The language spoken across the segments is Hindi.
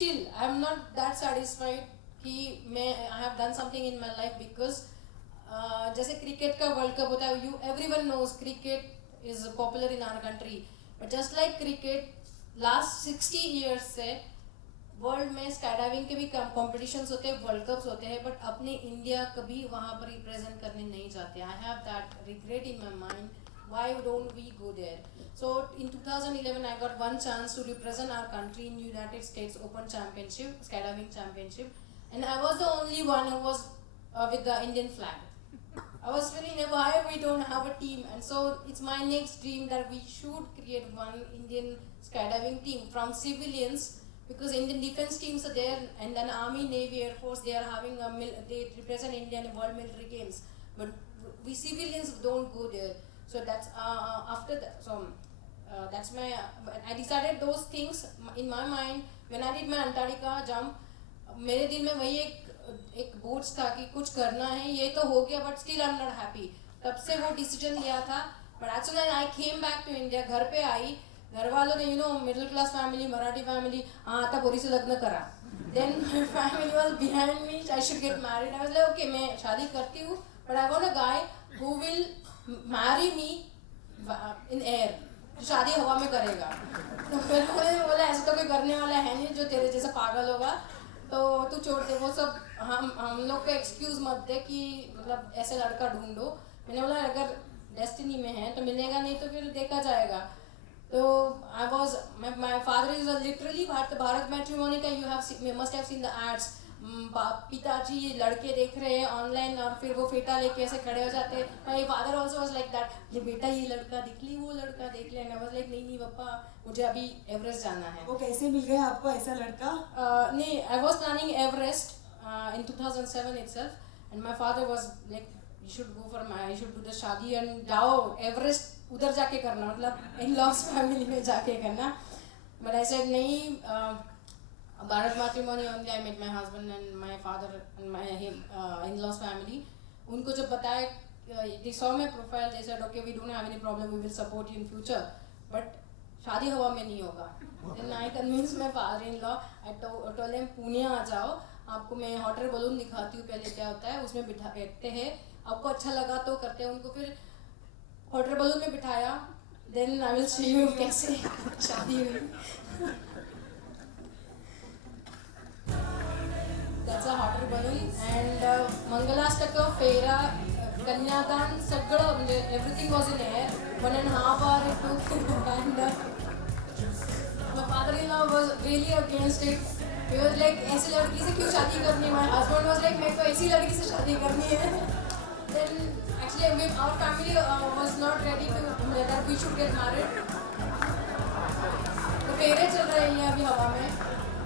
still I'm not that satisfied कि मैं I have done something in my life because जैसे क्रिकेट का वर्ल्ड कप होता है, you everyone knows cricket is popular in our country, but just like cricket last 60 years से वर्ल्ड में स्काईडाइविंग के भी कॉम्पिटिशन्स होते हैं, वर्ल्ड कप्स होते हैं, बट अपने इंडिया कभी वहाँ पर रिप्रेजेंट करने नहीं जाते. I have that regret in my mind. Why don't we go there? So in 2011 I got one chance to represent our country in United States Open Championship, skydiving championship, and I was the only one who was with the Indian flag. I was feeling why we don't have a team, and so it's my next dream that we should create one Indian skydiving team from civilians, because Indian defense teams are there, and then Army, Navy, Air Force, they are having they represent India in World Military Games, but we civilians don't go there. So that's after that. So that's my. I decided those things in my mind when I did my Antarctica jump. मेरे दिल में वही एक बोझ था कि कुछ करना है, ये तो हो गया, but still I am not happy. तब से वो डिसीजन लिया था. But as soon as I came back to India, घर पे आई, घर वालों ने middle class family, Marathi family, हाँ आता पोरी से लग्न करा. Then my family was behind me, I should get married. I was like okay, मैं शादी करती हूँ, but I want a guy who will marry me in air, शादी हवा में करेगा. तो फिर उन्होंने बोला ऐसा तो कोई करने वाला है नहीं जो तेरे जैसा पागल होगा, तो तू छोड़ दे वो सब. हम लोग का एक्सक्यूज मत दे कि मतलब ऐसे लड़का ढूंढो. मैंने बोला अगर डेस्टिनी में है तो मिलेगा, नहीं तो फिर देखा जाएगा. तो I was my father is literally Bharat Matrimony का you must have seen the ads. पिताजी लड़के देख रहे हैं ऑनलाइन और फिर वो फेटा लेके ऐसे खड़े हो जाते हैं. My father also was like that, ये बेटा ये लड़का देख ली, वो लड़का देख ले. आई वॉज लाइक नहीं पापा, मुझे अभी एवरेस्ट जाना है. वो कैसे मिल गया आपको ऐसा लड़का? नहीं, I was planning Everest in 2007 itself, and my father was like you should go for you should do the शादी and जाओ एवरेस्ट उधर जाके करना, मतलब इन लॉस फैमिली में जाके करना. बट आई सेड नहीं, Bharat matrimony only. I met my husband and my father and my in laws family. उनको जब बताया, they saw my profile, they said okay we don't have any problem, we will support you in future, but शादी हवा में नहीं होगा. Then I convinced my father-in-law. I told him Pune आ जाओ, आपको मैं हॉट एयर बलून दिखाती हूँ पहले क्या होता है, उसमें बैठते हैं, आपको अच्छा लगा तो करते हैं. उनको फिर हॉट एयर बलून में बिठाया. Then I will show you कैसे शादी हुई. That's a hot air balloon. And Mangalashtak, phera, kanyadaan सगळं म्हणजे everything was in air. 1.5 hour it took, and my father-in-law was really against it. He was like ऐसी लड़की से क्यों शादी करनी है. My husband was like मेरे को ऐसी लड़की से शादी करनी है. Then actually our family was not ready to that we should get married. तो फेरे चल रहे हैं अभी हवा में.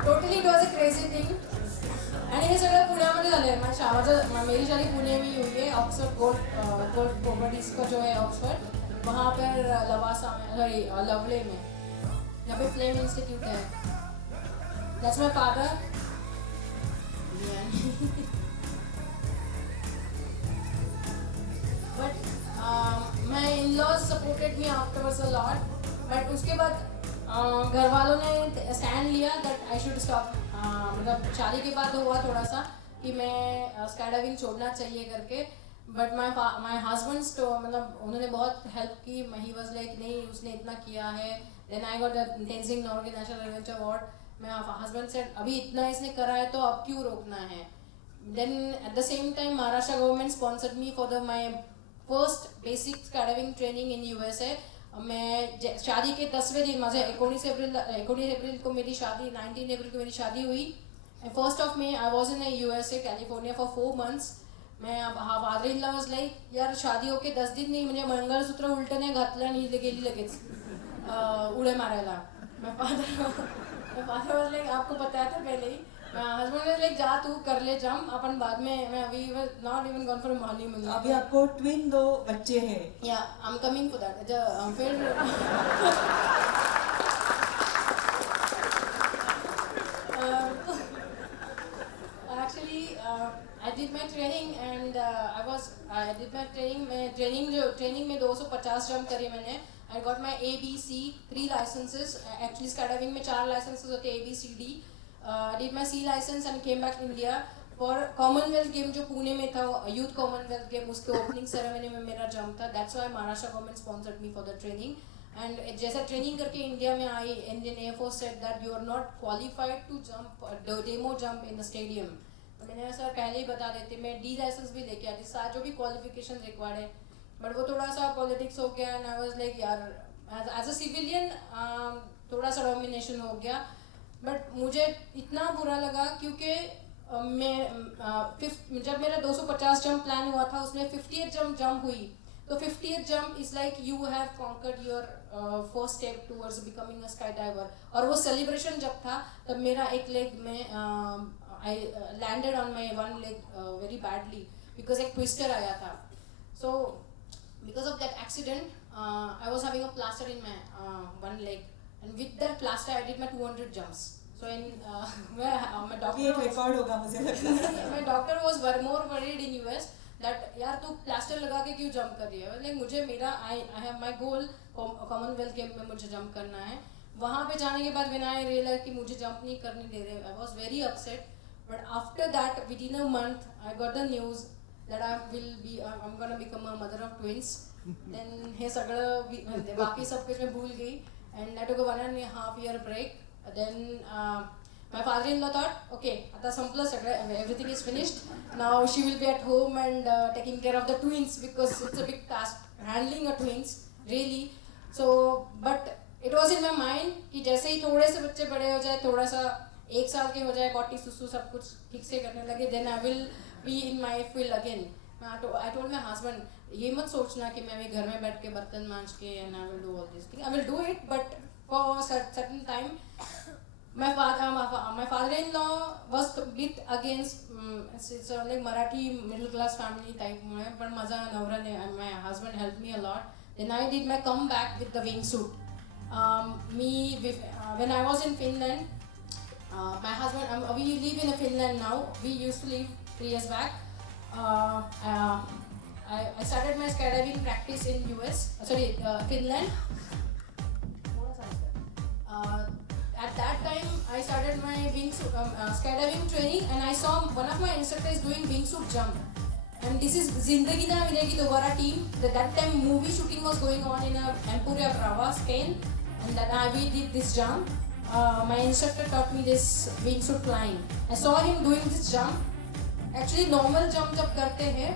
Totally it was a crazy thing. आणि हे सगळं पुण्यामध्ये झालं आहे. मेरी शादी पुणे में हुई है, ऑक्सफोर्ड गोल्ड प्रॉपर्टीज का जो है ऑक्सफोर्ड, वहाँ पर लवासा में, सॉरी लवले में, यहाँ पे फ्लेम इंस्टीट्यूट है. That's my father. But my in-laws supported me afterwards a lot. But उसके बाद घर वालों ने स्टैंड लिया that I should stop. मतलब शादी के बाद हुआ थोड़ा सा कि मैं स्काईडाइविंग छोड़ना चाहिए करके. बट माई हस्बैंड मतलब उन्होंने बहुत हेल्प की. ही वॉज लाइक नहीं, उसने इतना किया है. Then I got the Tenzing Norgay national adventure award. मैं हस्बैंड से अभी इतना इसने करा है तो अब क्यों रोकना है. Then at the same time Maharashtra government sponsored me for the my first basic skydiving training in USA. मैं शादी के 10वें दिन, माझे 19 एप्रिल को मेरी शादी, 19 अप्रैल को मेरी शादी हुई. 1 May I was in USA California for 4 months. मैं father in law was like यार शादी होके 10 दिन नहीं, म्हणजे मंगळसूत्र उलटने घातलं आणि गेली लगेच उड्या मारायला. मैं फादर वॉज लाईक आपको बताया था पहले ही. हस्बैंड वॉज लाईक जा तू कर ले जम, अपन बाद में. मैं अभी not even gone for honeymoon. अभी आपको ट्विन 2 बच्चे हैं. या I am coming for that. फिर actually I did my training and I did my training. मैं ट्रेनिंग में 250 जंप करी मैंने. I got my ABC 3 licenses. Actually skydiving में 4 licenses होते हैं, ABCD. did my C license and came back India for Commonwealth game जो पुणे में था, Youth Commonwealth game, उसके opening ceremony में मेरा jump था. That's why Maharashtra government sponsored me for the training. And जैसा ट्रेनिंग करके इंडिया में आई, Indian Air Force said that you are not qualified to jump demo jump in the stadium. तो मैंने सर पहले ही बता देते, मैं डी लाइसेंस भी लेके आती, साथ जो भी क्वालिफिकेशन रिक्वायर्ड है, बट वो थोड़ा सा पॉलिटिक्स हो गया एंड आई वाज लाइक यार एज अ सिविलियन थोड़ा सा डोमिनेशन हो गया. बट मुझे इतना बुरा लगा क्योंकि मैं जब मेरा 250 जंप प्लान हुआ था उसमें 50th जंप हुई. तो 50th jump is like you have conquered your first step towards becoming a skydiver. और वो celebration जब था तब मेरा एक leg में I landed on my one leg very badly because एक twister आया था. So because of that accident I was having a plaster in my one leg, and with that plaster I did my 200 jumps. So in my doctor ये एक record होगा मुझे लगता है. my doctor was more worried in US that यार तू प्लास्टर लगा के क्यों जंप कर रही है. लाइक मुझे मेरा I have my goal Commonwealth game में मुझे जंप करना है. वहाँ पे जाने के बाद व्हेन आई रियलाइज कि मुझे जंप नहीं करने दे रहे, I was very upset. But after that within a month I got the news that I am gonna become a mother of twins. Then हे सगळं बाकी सब कुछ मैं भूल गई and I took a 1.5 year break. Then my father-in-law thought, okay, आता संपलं सगळं, everything is finished. Now she will be at home and taking care of the twins because it's a big task handling a twins, really. So, but it was in my mind कि जैसे ही थोड़े से बच्चे बड़े हो जाए, थोड़ा सा 1 साल के हो जाए, potty सुसु सब कुछ ठीक से करने लगे, then I will be in my field again. I told my husband, ये मत सोचना कि मैं भी घर में बैठ के बर्तन मांज के and I will do all this thing. I will do it, but for a certain time. My father-in-law was a bit against. It's like Marathi middle class family type. But maza navra ne, my husband helped me a lot. Then I did my comeback with the wingsuit. When I was in Finland, my husband, we live in Finland now. We used to live 3 years back. I started my skydiving practice in Finland. At that time, I started my skydiving training, and I saw one of my instructors doing wingsuit jump. And this is Zindagi Na Milegi Dobara team. That time movie shooting was going on in Emporia Brava, Spain, and then we did this jump. My instructor taught me this wingsuit flying. I saw him doing this jump. Actually, normal jump जब करते हैं,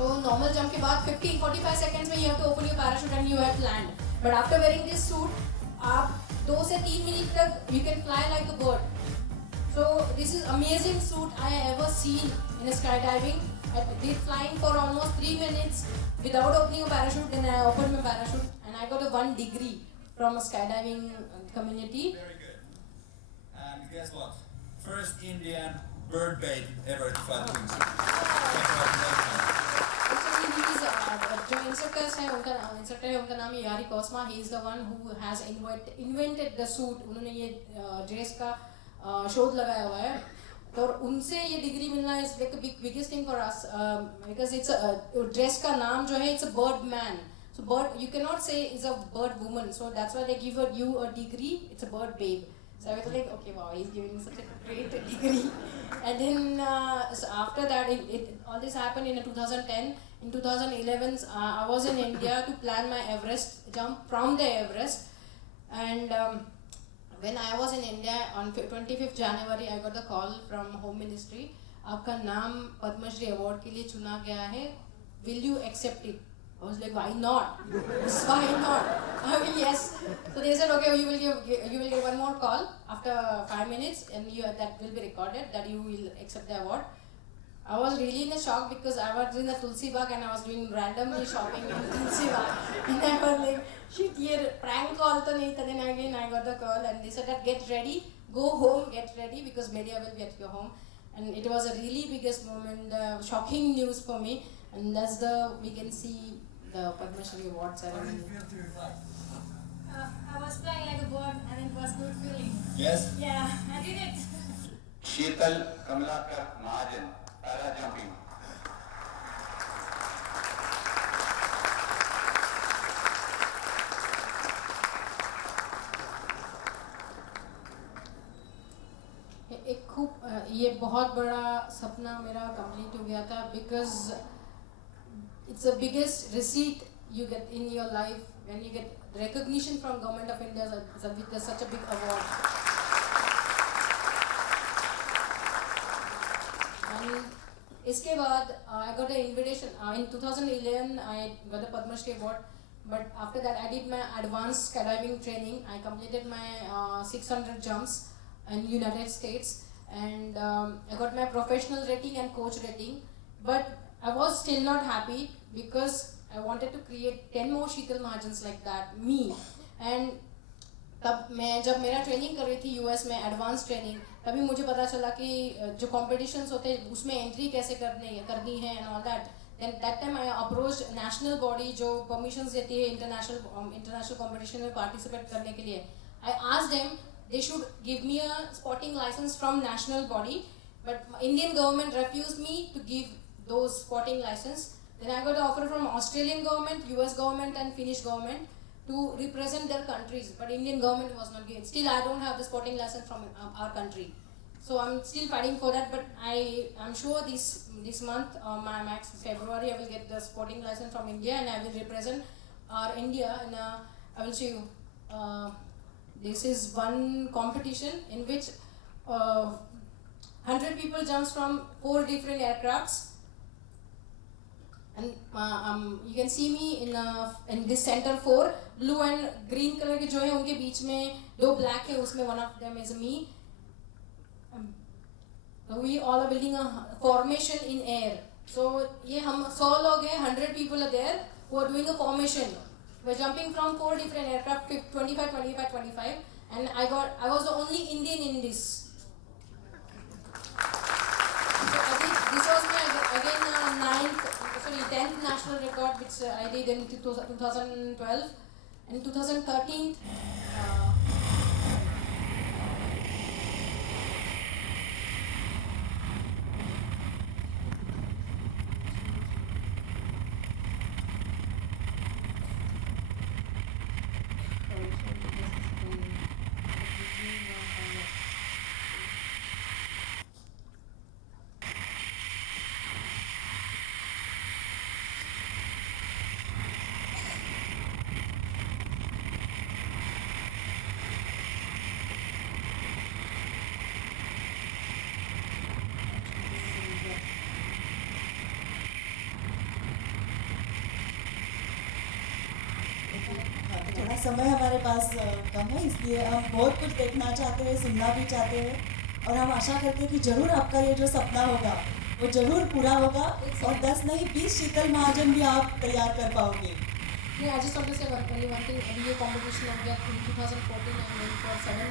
तो normal jump के बाद 50-45 seconds में you have to open your parachute and you have to land. But after wearing this suit, आप 2 से 3 मिनट तक you can fly like a bird. So this is amazing suit I ever seen in skydiving. I did flying for almost 3 minutes without opening a parachute. Then I opened my parachute and I got a 1 degree from a skydiving community. Very good. And guess what? First Indian bird babe ever to fly the wingsuit. Congratulations. जो इंस्ट्रक्टर्स हैं उनका नाम है Jari Kuosma. He is the one who has invented the suit. उन्होंने ये ड्रेस का शोध लगाया हुआ है. तो उनसे ये डिग्री मिलना is like biggest thing for us because it's dress का नाम जो है it's a bird man. So bird you can not say is a bird woman. So that's why they give you a degree. It's a bird babe. So I was like, okay, wow, he's giving such a great degree. And then so after that, all this happened in 2010. In 2011, I was in India to plan my Everest jump from the Everest. And when I was in India on 25th January, I got the call from Home Ministry. आपका नाम पद्मश्री अवार्ड के लिए चुना गया है. Will you accept it? I was like, why not? Why not? I mean, yes. So they said, okay, you will get one more call after 5 minutes, and that will be recorded that you will accept the award. I was really in a shock because I was in the Tulsi Bagh and I was doing randomly shopping in Tulsi Bagh, and I was like, shit, ये prank call तो नहीं था. Then again I got the call and they said that get ready, go home, get ready because media will be at your home. And it was a really biggest moment, shocking news for me, and that's we can see the Padma Shri Award ceremony. How did you feel through your flight? I was flying like a bird and it was good feeling. Yes? Yeah, I did it. Sheetal Kamalakar Mahajan para jumping. खूब ये बहुत बड़ा सपना मेरा कंप्लीट हो गया था because it's the biggest receipt you get in your life when you get recognition from government of India with such a big award. And इसके बाद I got an invitation in 2011 I got the Padma Shri award, but after that I did my advanced skydiving training. I completed my 600 jumps in United States, and I got my professional rating and coach rating, but I was still not happy because I wanted to create 10 more Sheetal Mahajans like that, me. And तब मैं जब मेरा ट्रेनिंग कर रही थी यूएस में एडवांस ट्रेनिंग, तभी मुझे पता चला कि जो कॉम्पिटिशन्स होते हैं उसमें एंट्री कैसे करनी है and all that. Then that time I approach national body जो परमिशंस देती है इंटरनेशनल कॉम्पिटिशन में पार्टिसिपेट करने के लिए. I asked them they should give me a spotting license from national body, but Indian government refused me to give those spotting license. Then I got an offer from Australian government, US government and Finnish government to represent their countries, but Indian government was not giving. Still I don't have the spotting license from our country, so I'm still fighting for that. But I'm sure this month my max February I will get the spotting license from India and I will represent our India, and I will show you. This is one competition in which 100 people jumps from 4 different aircrafts, and you can see me in this center 4 blue and green color के जो है उनके बीच में 2 black है, उसमें one of them is me. We all are building a formation in air. So ये हम 100 लोग हैं, 100 people are there who are doing a formation. We're jumping from 4 different aircraft, 25, 25, 25, and I was the only Indian in this. So I think this was my 10th national record, which I did in 2012, and 2013. थोड़ा समय हमारे पास कम है, इसलिए हम बहुत कुछ देखना चाहते हैं, सुनना भी चाहते हैं, और हम आशा करते हैं कि ज़रूर आपका ये जो सपना होगा वो ज़रूर पूरा होगा, और 10 नहीं 20 शीतल महाजन भी आप तैयार कर पाओगे. Yeah, I just want to say one thing. अभी ये competition हो गया in 2014 I went for 7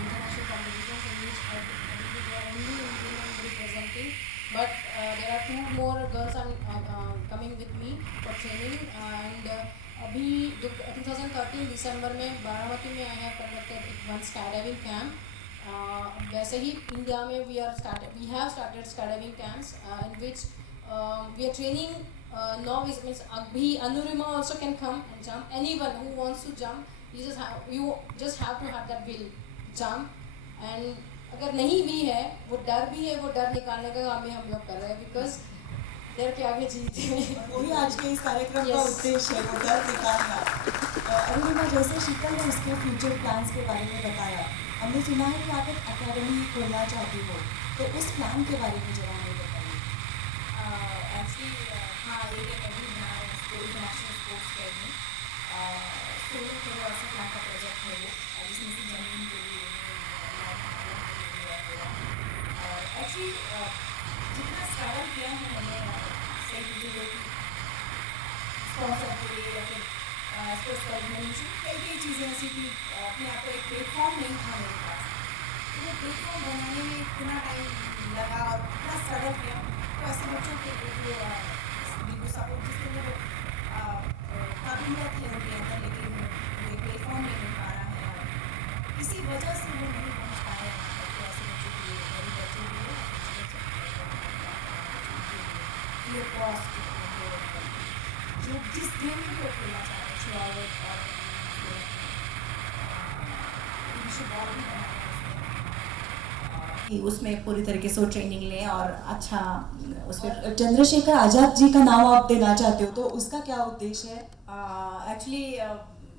international competitions in which I only Indian I'm representing, but there are 2 more girls coming with me for training, and अभी 2013 दिसंबर में बारामती में I have conducted one skydiving camp. वैसे ही इंडिया में we have started skydiving camps in which we are training novice, means abhi Anurima also can come and jump. Anyone who wants to jump, you just have to have that will jump. And अगर नहीं भी है वो डर भी है, वो डर निकालने का काम भी हम लोग कर रहे हैं, because डर के आगे जीत है. वही आज के इस कार्यक्रम का उद्देश्य है, वो डर निकालना. अरुणिमा, जैसे शीतल ने उसके फ्यूचर प्लान्स के बारे में बताया, हमने सुना है कि आप एक अकेडमी खोलना चाहती हो, तो उस प्लान के बारे में जरा हमें बताइए. एक्चुअली हाँ, ये अकेडमी बना है इंटरनेशनल स्पोर्ट्स अकेडमी. सोलर करो ऐसा प्लान का प्रोजेक्ट है वो, जिसमें से जमीन के लिए एक्चुअली जितना स्टार्टअप किया है मैंने सेल्फ स्पॉन्सर के लिए या फिर स्पोर्ट्स ऑर्गेनाइजेशन, कई चीज़ें ऐसी थी, अपने आप को एक प्लेटफॉर्म नहीं था मेरे पास. तो वो प्लेटफॉर्म बनाने में इतना टाइम लगा और इतना स्ट्रगल किया. तो ऐसे बच्चों के बिल्कुल सपोर्ट जिसके लिए काबिलियत है उनके अंदर, लेकिन वो एक प्लेटफॉर्म नहीं मिल पा रहा है और किसी वजह से वो नहीं पहुँच पा रहे हैं. तो ऐसे बच्चों के लिए, गरीब बच्चों के लिए ये कॉस्ट जो जिस गेम में वो खेलना चाह रहे हैं, और भी बनाना है उसमें, कि उसमें पूरी तरीके से वो ट्रेनिंग लें और अच्छा उसमें और चंद्रशेखर आजाद जी का नाम आप देना चाहते हो तो उसका क्या उद्देश्य है? एक्चुअली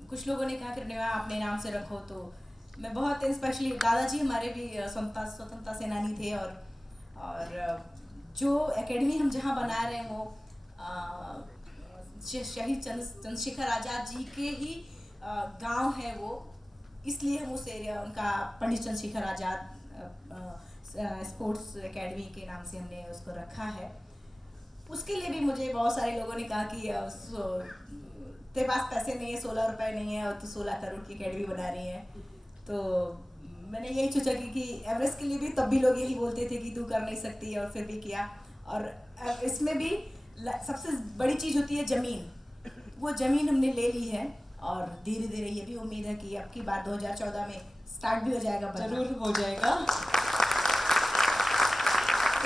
कुछ लोगों ने कहा कि रेणुका अपने नाम से रखो, तो मैं बहुत स्पेशली दादाजी हमारे भी स्वतंत्रता सेनानी थे और जो एकेडमी हम जहाँ बना रहे हैं वो शहीद चंद्रशेखर आजाद जी के ही गांव है वो, इसलिए हम उस एरिया उनका पंडित चंद्रशेखर आजाद स्पोर्ट्स एकेडमी के नाम से हमने उसको रखा है। उसके लिए भी मुझे बहुत सारे लोगों ने कहा कि तेरे पास पैसे नहीं है, 16 रुपए नहीं है और तू 16 करोड़ की एकेडमी बना रही है। तो मैंने यही सोचा कि एवरेस्ट के लिए भी तब भी लोग यही बोलते थे कि तू कर नहीं सकती, और फिर भी किया। और इसमें भी सबसे बड़ी चीज़ होती है ज़मीन, वो ज़मीन हमने ले ली है और धीरे धीरे ये भी उम्मीद है कि अब की बार 2014 में स्टार्ट भी हो जाएगा। जरूर हो जाएगा।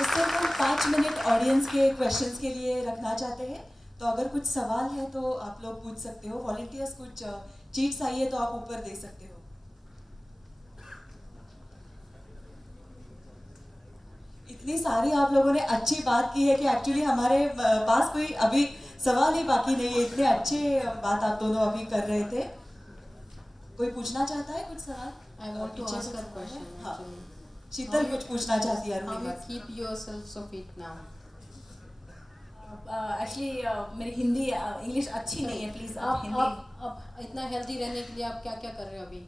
इससे हम 5 मिनट ऑडियंस के क्वेश्चंस के लिए रखना चाहते हैं, तो अगर कुछ सवाल है तो आप लोग पूछ सकते हो। वॉलंटियर्स कुछ चीट्स आई है तो आप ऊपर दे सकते हो। इतनी सारी आप लोगों ने अच्छी बात की है कि एक्चुअली हमारे पास कोई अभी सवाल ही बाकी नहीं है, इतने अच्छे बात आप दोनों अभी कर रहे थे। कोई पूछना चाहता है कुछ सवाल? I want to पीछे ask से a सवाल question. है? हाँ। actually. शीतल कुछ पूछना चाहती है। How you keep yourself so fit now? Actually मेरी हिंदी इंग्लिश अच्छी नहीं है, प्लीज़ आप हिंदी। आप इतना हेल्दी रहने के लिए आप क्या क्या कर रहे हो अभी?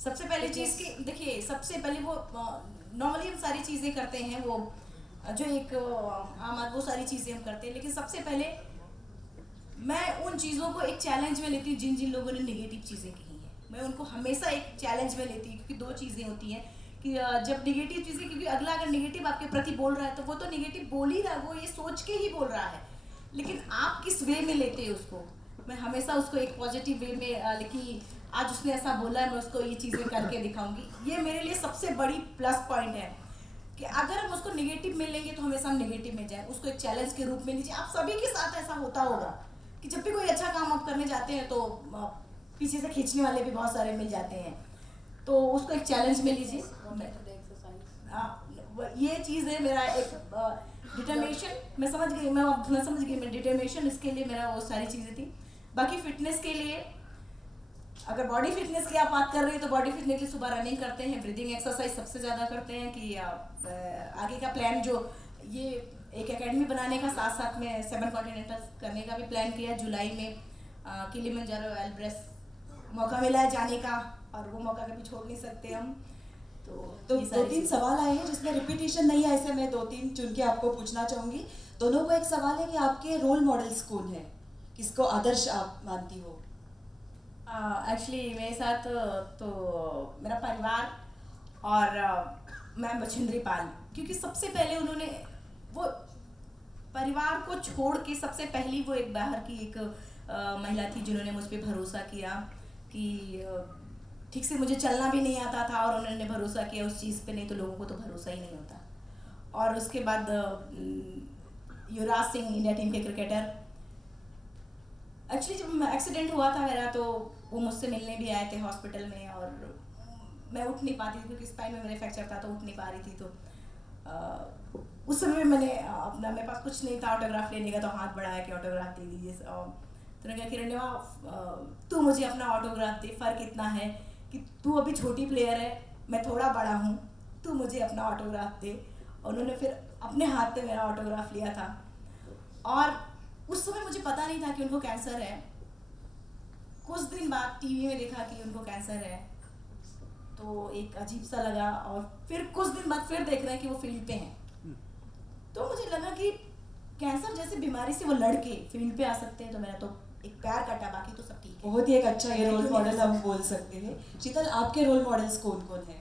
सबसे पहले चीज़ की देखिए, सबसे पहले वो नॉर्मली हम सारी चीज़ें करते हैं, वो जो एक आम आदमी वो सारी चीज़ें हम करते हैं, लेकिन सबसे पहले मैं उन चीज़ों को एक चैलेंज में लेती हूँ जिन जिन लोगों ने नेगेटिव चीज़ें की हैं। मैं उनको हमेशा एक चैलेंज में लेती हूँ, क्योंकि दो चीज़ें होती हैं कि जब नेगेटिव चीज़ें, क्योंकि अगला अगर नेगेटिव आपके प्रति बोल रहा है तो वो तो नेगेटिव बोल ही रहा है, वो ये सोच के ही बोल रहा है, लेकिन आप किस वे में लेते हैं उसको। मैं हमेशा उसको एक पॉजिटिव वे में लेकिन आज उसने ऐसा बोला है, मैं उसको ये चीज़ें करके दिखाऊंगी। ये मेरे लिए सबसे बड़ी प्लस पॉइंट है कि अगर हम उसको नेगेटिव में लेंगे तो हमेशा हम नेगेटिव में जाए, उसको एक चैलेंज के रूप में लीजिए। आप सभी के साथ ऐसा होता होगा कि जब भी कोई अच्छा काम आप करने जाते हैं तो पीछे से खींचने वाले भी बहुत सारे मिल जाते हैं, तो उसको एक चैलेंज में लीजिए। ये चीज़ है मेरा एक डिटर्मिनेशन। मैं समझ गई मैं डिटर्मिनेशन, इसके लिए मेरा वो सारी चीज़ें थी। बाकी फिटनेस के लिए, अगर बॉडी फिटनेस की आप बात कर रहे हैं तो बॉडी फिटनेस के लिए सुबह रनिंग करते हैं, ब्रीदिंग एक्सरसाइज सबसे ज़्यादा करते हैं। कि आगे का प्लान जो ये एक एकेडमी बनाने का साथ साथ में 7 कॉन्टिनेंटल करने का भी प्लान किया जुलाई में। किलिमंजारो एल्ब्रेस मौका मिला है जाने का, और वो मौका कभी छोड़ नहीं सकते हम। तो 2-3 सवाल आए हैं जिसमें रिपीटेशन नहीं है, ऐसे मैं 2-3 चुन के आपको पूछना चाहूँगी। दोनों को एक सवाल है कि आपके रोल मॉडल्स कौन है, किसको आदर्श आप मानती हो? एक्चुअली मेरे साथ तो मेरा परिवार और मैम बछेंद्री पाल, क्योंकि सबसे पहले उन्होंने वो परिवार को छोड़ के सबसे पहली वो एक बाहर की एक महिला थी जिन्होंने मुझ पर भरोसा किया कि ठीक से मुझे चलना भी नहीं आता था और उन्होंने भरोसा किया उस चीज़ पे, नहीं तो लोगों को तो भरोसा ही नहीं होता। और उसके बाद युवराज सिंह इंडिया टीम के क्रिकेटर, एक्चुअली जब एक्सीडेंट हुआ था मेरा तो वो मुझसे मिलने भी आए थे हॉस्पिटल में, और मैं उठ नहीं पाती थी क्योंकि स्पाइन में मेरे फ्रैक्चर था, तो उठ नहीं पा रही थी। तो उस समय मैंने अपना, मेरे पास कुछ नहीं था ऑटोग्राफ लेने का, तो हाथ बढ़ाया कि ऑटोग्राफ दे दीजिए। तो उन्होंने कहा कि रेणुका तू मुझे अपना ऑटोग्राफ दे, फ़र्क इतना है कि तू अभी छोटी प्लेयर है, मैं थोड़ा बड़ा हूँ, तू मुझे अपना ऑटोग्राफ दे। और उन्होंने फिर अपने हाथ पे मेरा ऑटोग्राफ लिया था। और उस समय मुझे पता नहीं था कि उनको कैंसर है। कुछ दिन बाद टीवी में देखा कि उनको कैंसर है, तो एक अजीब सा लगा। और फिर कुछ दिन बाद फिर देख रहे हैं कि वो फील्ड पे हैं, तो मुझे लगा कि कैंसर जैसी बीमारी से वो लड़के फील्ड पे आ सकते हैं, तो मेरा तो एक प्यार कटा, बाकी तो सब ठीक है। बहुत ही एक अच्छा ये रोल मॉडल हम बोल सकते हैं। शीतल, आपके रोल मॉडल्स कौन कौन है?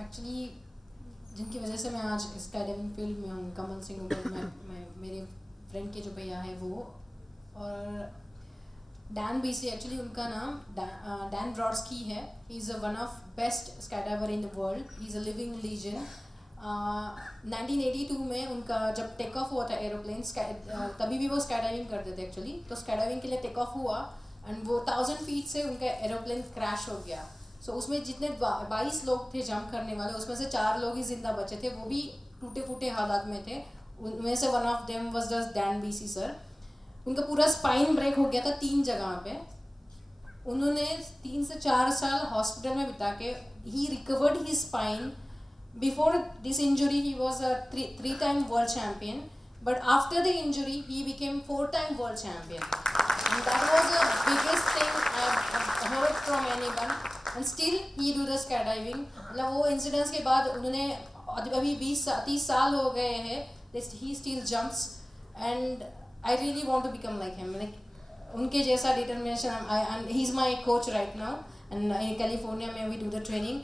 एक्चुअली जिनकी वजह से मैं आज स्काई डाइविंग फील्ड में हूँ, कमल सिंह मैं मेरे फ्रेंड के जो भैया है वो, और डैन बीसी, एक्चुअली उनका नाम डैन ब्रॉड्स्की है। He is one of best sky diver in the world, he is a living legend. 1982 में उनका जब टेक ऑफ हुआ था एरोप्लेन, तभी भी वो स्काई डाइविंग करते थे एक्चुअली। तो स्काई डाइविंग के लिए टेक ऑफ हुआ एंड वो 1000 फीट से उनका एरोप्लेन क्रैश हो गया। सो उसमें जितने 22 लोग थे जंप करने वाले, उसमें से 4 लोग ही जिंदा बचे थे, वो भी टूटे फूटे हालात में थे। उनमें से one of them was the Dan BC sir. उनका पूरा स्पाइन ब्रेक हो गया था 3 जगह पे। उन्होंने 3 से 4 साल हॉस्पिटल में बिता के he recovered his spine. Before this injury he was a 3-time world champion, but after the injury he became 4-time world champion, and that was the biggest thing I've heard from anyone, and still he do the skydiving। मतलब वो इंसिडेंट्स के बाद उन्होंने अभी 20-30 साल हो गए हैं, he still jumps, and I really want to become like him, like उनके जैसा determination। and he's my coach right now, and in California में we do the training,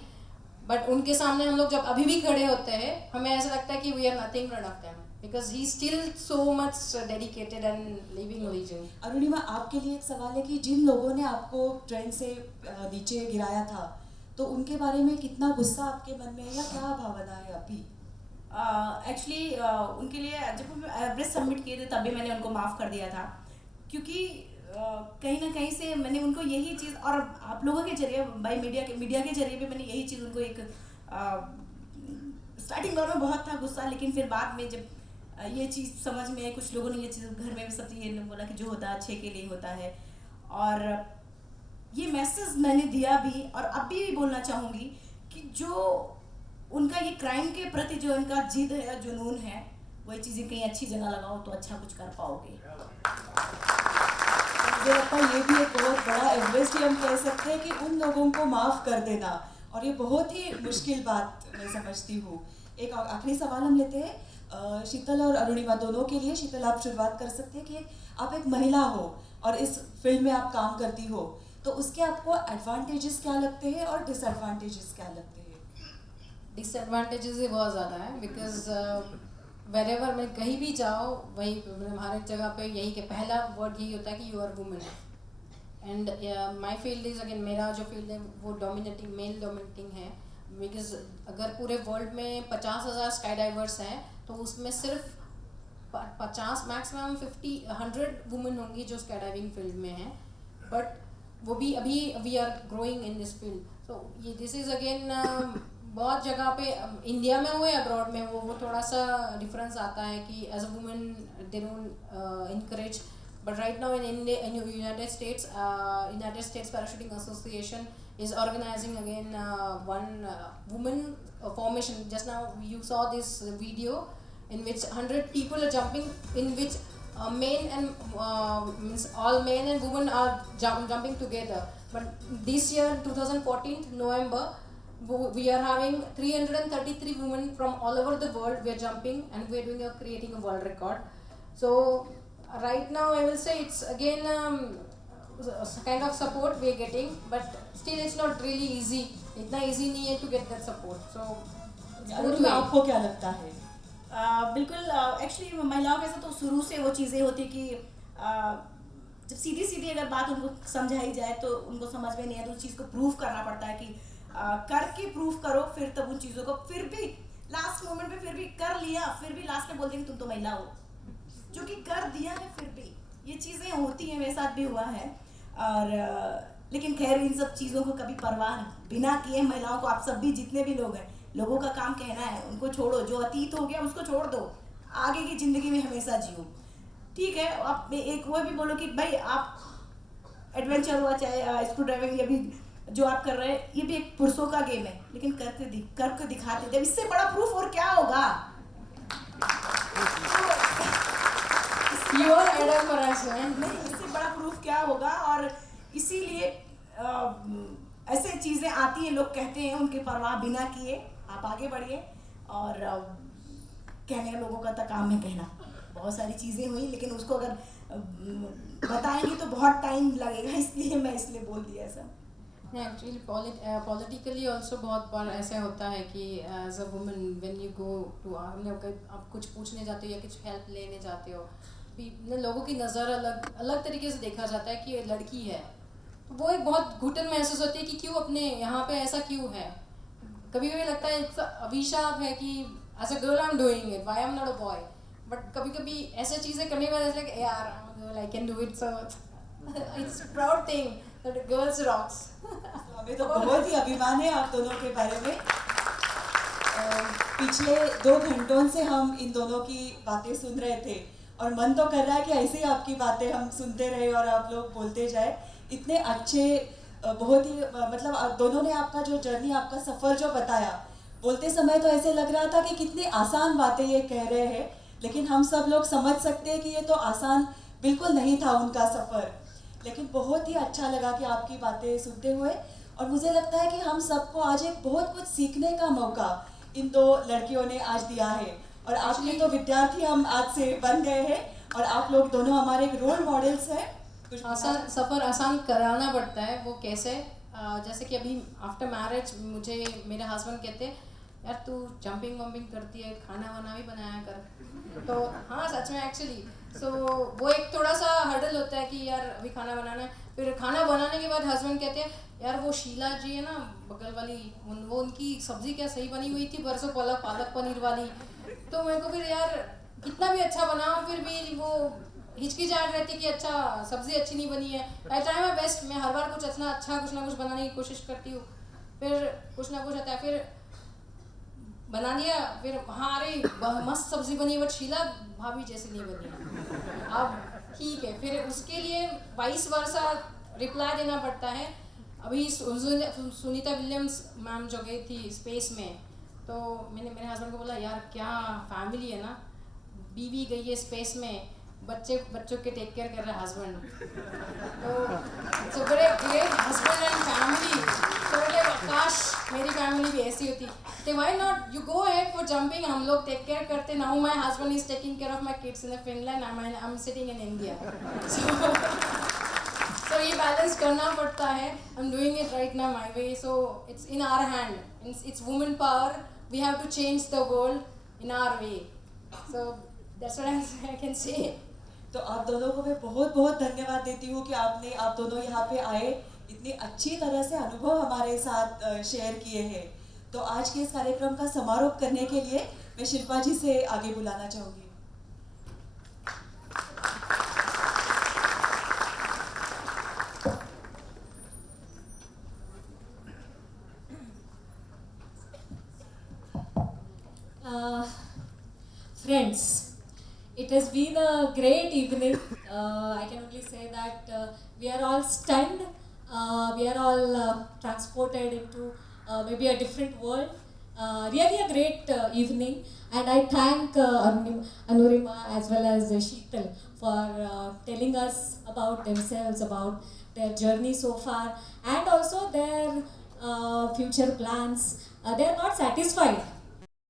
but उनके सामने हम लोग जब अभी भी खड़े होते हैं, हमें ऐसा लगता है कि we are nothing in front of them, because he's still so much dedicated and living legend। Arunima, आपके लिए एक सवाल है कि जिन लोगों ने आपको ट्रेन से नीचे गिराया था, तो उनके बारे में कितना गुस्सा आपके मन में है या क्या भावना है अभी? एक्चुअली उनके लिए जब हम एवरेस्ट सबमिट किए थे तब भी मैंने उनको माफ़ कर दिया था, क्योंकि कहीं ना कहीं से मैंने उनको यही चीज़, और आप लोगों के जरिए, भाई मीडिया के जरिए भी मैंने यही चीज़ उनको एक स्टार्टिंग दौर में बहुत था गुस्सा, लेकिन फिर बाद में जब ये चीज़ समझ में आई, कुछ लोगों ने ये चीज़ घर में भी सब ये बोला कि जो होता है अच्छे के लिए होता है, और ये मैसेज मैंने दिया भी और अब भी बोलना चाहूँगी कि जो उनका ये क्राइम के प्रति जो उनका जिद है, जुनून है, वही चीज़ें कहीं अच्छी जगह लगाओ तो अच्छा कुछ कर पाओगे। मुझे लगता है ये भी एक बहुत बड़ा एवरेस्ट ही हम कह सकते हैं कि उन लोगों को माफ़ कर देना, और ये बहुत ही मुश्किल बात मैं समझती हूँ। एक आखिरी सवाल हम लेते हैं शीतल और अरुणिमा दोनों के लिए। शीतल, आप शुरुआत कर सकते हैं कि आप एक महिला हो और इस फील्ड में आप काम करती हो, तो उसके आपको एडवांटेजेस क्या लगते हैं और डिसएडवांटेजेस क्या लगते हैं? डिसएडवांटेजेस ही बहुत ज़्यादा है, बिकॉज वेरेवर मैं कहीं भी जाओ, वही मतलब हर एक जगह पे यही कि पहला वर्ड यही होता है कि you are women. And my field is, again मेरा जो फील्ड है वो डोमिनेटिंग, मेल डोमिनेटिंग है, बिकॉज अगर पूरे वर्ल्ड में 50,000 स्काई डाइवर्स हैं तो उसमें सिर्फ 50 मैक्सिमम 100 वुमेन होंगी जो स्काई डाइविंग फील्ड में हैं, बट वो भी अभी we are growing in this field. So ये दिस इज़ अगेन बहुत जगह पे इंडिया में हो या अब्रॉड में वो थोड़ा सा डिफरेंस आता है कि as a women they don't encourage, but right now in India, in United States Parachuting Association is organizing again one woman formation. Just now you saw this video in which 100 people are jumping, in which men and means all men and women are jumping together. But this year 2014 November we are having 333 women from all over the world. We are jumping and we are doing creating a world record. So right now I will say it's again kind of support we are getting, but still it's not really easy. इतना easy नहीं है to get that support. So Arunima, आपको क्या लगता है? बिल्कुल, एक्चुअली महिलाओं के साथ तो शुरू से वो चीज़ें होती कि जब सीधी सीधी अगर बात उनको समझाई जाए तो उनको समझ में नहीं है, तो उस चीज़ को प्रूव करना पड़ता है कि करके प्रूव करो, फिर तब उन चीज़ों को फिर भी लास्ट मोमेंट पे फिर भी कर लिया, फिर भी लास्ट में बोल देंगे तुम तो महिला हो, जो कि कर दिया है। फिर भी ये चीज़ें होती हैं, मेरे साथ भी हुआ है, और लेकिन खैर इन सब चीज़ों को कभी परवाह बिना किए महिलाओं को, आप सब भी जितने भी लोग हैं, लोगों का काम कहना है, उनको छोड़ो, जो अतीत हो गया उसको छोड़ दो, आगे की ज़िंदगी में हमेशा जियो। ठीक है, आप एक वो भी बोलो कि भाई आप एडवेंचर हुआ चाहे स्क्रू ड्राइविंग, ये भी जो आप कर रहे हैं ये भी एक पुरुषों का गेम है, लेकिन करके दिखाते, जब इससे बड़ा प्रूफ और क्या होगा। नहीं, इससे बड़ा प्रूफ क्या होगा, और इसीलिए ऐसे चीज़ें आती हैं, लोग कहते हैं, उनकी परवाह बिना किए आप आगे बढ़िए, और कहने लोगों का तो काम है कहना। बहुत सारी चीज़ें हुई, लेकिन उसको अगर बताएंगे तो बहुत टाइम लगेगा, इसलिए मैं बोल दिया ऐसा। एक्चुअली पॉलिटिकली ऑल्सो बहुत बार ऐसा होता है कि as a women when you go to, आप कुछ पूछने जाते हो या कुछ हेल्प लेने जाते हो, लोगों की नज़र अलग तरीके से देखा जाता है कि ये लड़की है, तो वो एक बहुत घुटन महसूस होती है कि क्यों अपने यहाँ पे ऐसा क्यों है। कभी कभी लगता है अभिशाप है कि as a girl I am doing it, why I am not a boy, but कभी कभी ऐसे चीज़ें करने के बाद लाइक यार I can do it, so it's proud thing that girls rocks. हमें तो बहुत ही अभिमान है आप दोनों के बारे में। पिछले 2 घंटों से हम इन दोनों की बातें सुन रहे थे और मन तो कर रहा है कि ऐसे ही आपकी बातें हम सुनते रहे और आप लोग बोलते जाए। इतने अच्छे बहुत ही मतलब दोनों ने आपका जो जर्नी, आपका सफ़र जो बताया, बोलते समय तो ऐसे लग रहा था कि कितनी आसान बातें ये कह रहे हैं, लेकिन हम सब लोग समझ सकते हैं कि ये तो आसान बिल्कुल नहीं था उनका सफ़र। लेकिन बहुत ही अच्छा लगा कि आपकी बातें सुनते हुए, और मुझे लगता है कि हम सबको आज एक बहुत कुछ सीखने का मौका इन 2 लड़कियों ने आज दिया है। और आपके तो विद्यार्थी हम आज से बन गए हैं और आप लोग दोनों हमारे एक रोल मॉडल्स हैं। कुछ आसान सफ़र आसान कराना पड़ता है। वो कैसे? जैसे कि अभी आफ्टर मैरिज मुझे मेरे हस्बैंड कहते हैं, यार तू जंपिंग वंपिंग करती है, खाना वाना भी बनाया कर। तो हाँ, सच में एक्चुअली सो वो एक थोड़ा सा हर्डल होता है कि यार अभी खाना बनाना है। फिर खाना बनाने के बाद हस्बैंड कहते हैं, यार वो शीला जी है ना बगल वाली, वो उनकी सब्ज़ी क्या सही बनी हुई थी परसों, पालक पनीर वाली। तो मेरे को फिर यार कितना भी अच्छा बनाओ फिर भी वो हिचकिचाहट रहती कि अच्छा सब्ज़ी अच्छी नहीं बनी है। आई ट्राई माई बेस्ट, मैं हर बार कुछ ना कुछ बनाने की कोशिश करती हूँ। फिर कुछ ना कुछ आता है, फिर बना लिया, फिर हाँ अरे मस्त सब्ज़ी बनी है बट शीला भाभी जैसी नहीं बनी है। अब ठीक है, फिर उसके लिए 22 वर्षा रिप्लाई देना पड़ता है। अभी सुनीता विलियम्स मैम जो गई थी स्पेस में, तो मैंने मेरे हस्बैंड को बोला, यार क्या फैमिली है ना, बीवी गई है स्पेस में, बच्चों के टेक केयर कर रहा है हस्बैंड। तो ग्रेट हस्बैंड एंड फैमिली। तो बोले काश मेरी फैमिली भी ऐसी होती। तो why not you go ahead for jumping, हम लोग टेक केयर करते। Now my husband is taking care of my kids in Finland, I am sitting in India. So ये बैलेंस करना पड़ता है। I'm doing it right now my way, so it's in our hand. It's woman power. We have to change the world in our way. So that's what I can say. तो आप दोनों को मैं बहुत बहुत धन्यवाद देती हूँ कि आप दोनों यहाँ पे आए, इतनी अच्छी तरह से अनुभव हमारे साथ शेयर किए हैं। तो आज के इस कार्यक्रम का समारोह करने के लिए मैं शिल्पा जी से आगे बुलाना चाहूँगी। Friends, it has been a great evening. I can only say that we are all stunned. We are all transported into maybe a different world. Really a great evening, and I thank Anurima as well as Sheetal for telling us about themselves, about their journey so far, and also their future plans. They are not satisfied